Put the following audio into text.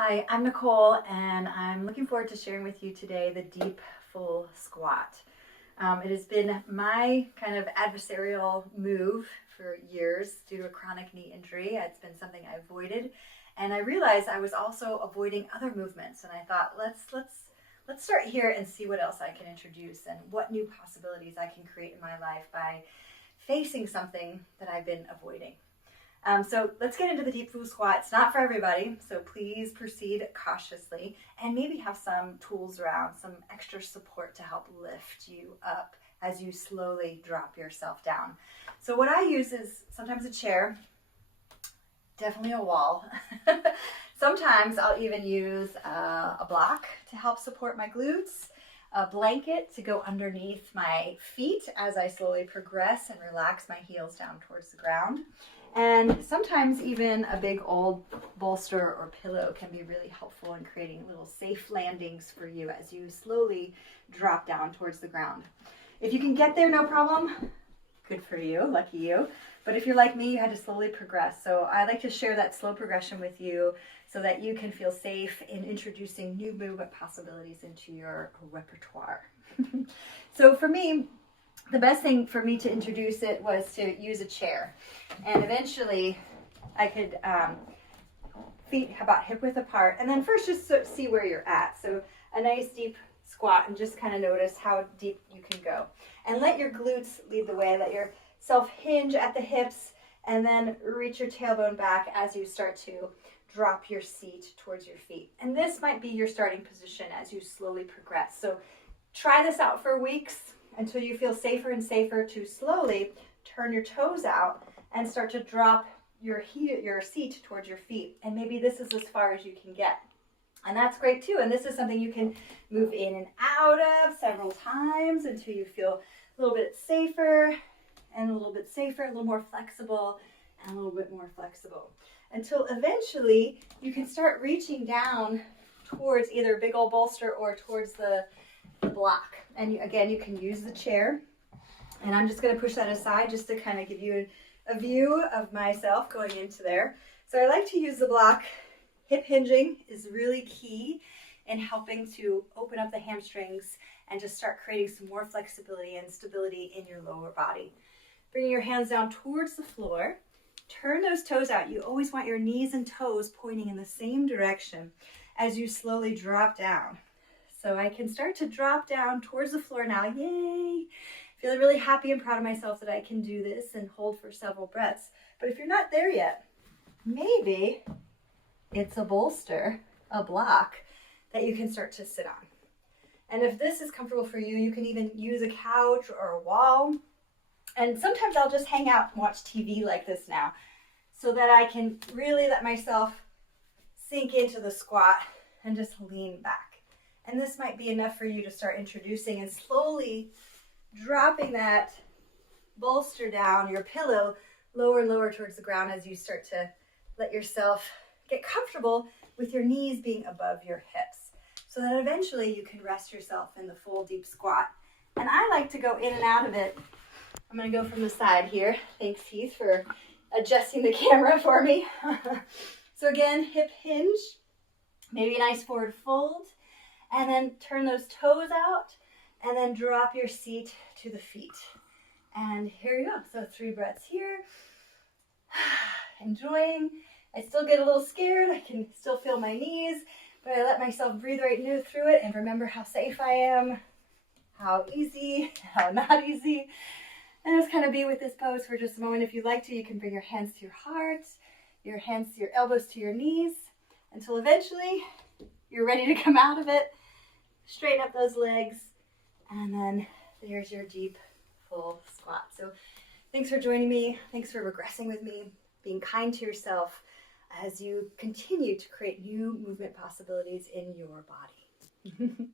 Hi, I'm Nicole, and I'm looking forward to sharing with you today the deep full squat. It has been my kind of adversarial move for years due to a chronic knee injury. It's been something I avoided, and I realized I was also avoiding other movements. And I thought, let's start here and see what else I can introduce and what new possibilities I can create in my life by facing something that I've been avoiding. So let's get into the deep full squat. It's not for everybody, so please proceed cautiously and maybe have some tools around, some extra support to help lift you up as you slowly drop yourself down. So what I use is sometimes a chair, definitely a wall. Sometimes I'll even use a block to help support my glutes, a blanket to go underneath my feet as I slowly progress and relax my heels down towards the ground. And sometimes even a big old bolster or pillow can be really helpful in creating little safe landings for you as you slowly drop down towards the ground. If you can get there, no problem. Good for you, lucky you. But if you're like me, you had to slowly progress. So I like to share that slow progression with you so that you can feel safe in introducing new movement possibilities into your repertoire. So for me, the best thing for me to introduce it was to use a chair. And eventually I could feet about hip width apart. And then first just see where you're at. So a nice deep squat and just kind of notice how deep you can go. And let your glutes lead the way. Let yourself hinge at the hips and then reach your tailbone back as you start to drop your seat towards your feet. And this might be your starting position as you slowly progress. So try this out for weeks until you feel safer and safer to slowly turn your toes out and start to drop your seat towards your feet. And maybe this is as far as you can get. And that's great too. And this is something you can move in and out of several times until you feel a little bit safer and a little bit safer, a little more flexible and a little bit more flexible. Until eventually you can start reaching down towards either a big old bolster or towards the block. And again, you can use the chair. And I'm just going to push that aside just to kind of give you a view of myself going into there. So I like to use the block. Hip hinging is really key in helping to open up the hamstrings and just start creating some more flexibility and stability in your lower body. Bringing your hands down towards the floor. Turn those toes out. You always want your knees and toes pointing in the same direction as you slowly drop down. So I can start to drop down towards the floor now. Yay! Feeling really happy and proud of myself that I can do this and hold for several breaths. But if you're not there yet, maybe it's a bolster, a block that you can start to sit on. And if this is comfortable for you, you can even use a couch or a wall. And sometimes I'll just hang out and watch TV like this now so that I can really let myself sink into the squat and just lean back. And this might be enough for you to start introducing and slowly dropping that bolster down, your pillow, lower and lower towards the ground as you start to let yourself get comfortable with your knees being above your hips so that eventually you can rest yourself in the full deep squat. And I like to go in and out of it. I'm going to go from the side here. Thanks, Heath, for adjusting the camera for me. So again, hip hinge, maybe a nice forward fold. And then turn those toes out and then drop your seat to the feet. And here you go. So 3 breaths here. Enjoying. I still get a little scared. I can still feel my knees, but I let myself breathe right through it and remember how safe I am, how easy, how not easy. And just kind of be with this pose for just a moment. If you'd like to, you can bring your hands to your heart, your hands to your elbows to your knees until eventually you're ready to come out of it. Straighten up those legs. And then there's your deep, full squat. So thanks for joining me. Thanks for regressing with me, being kind to yourself as you continue to create new movement possibilities in your body.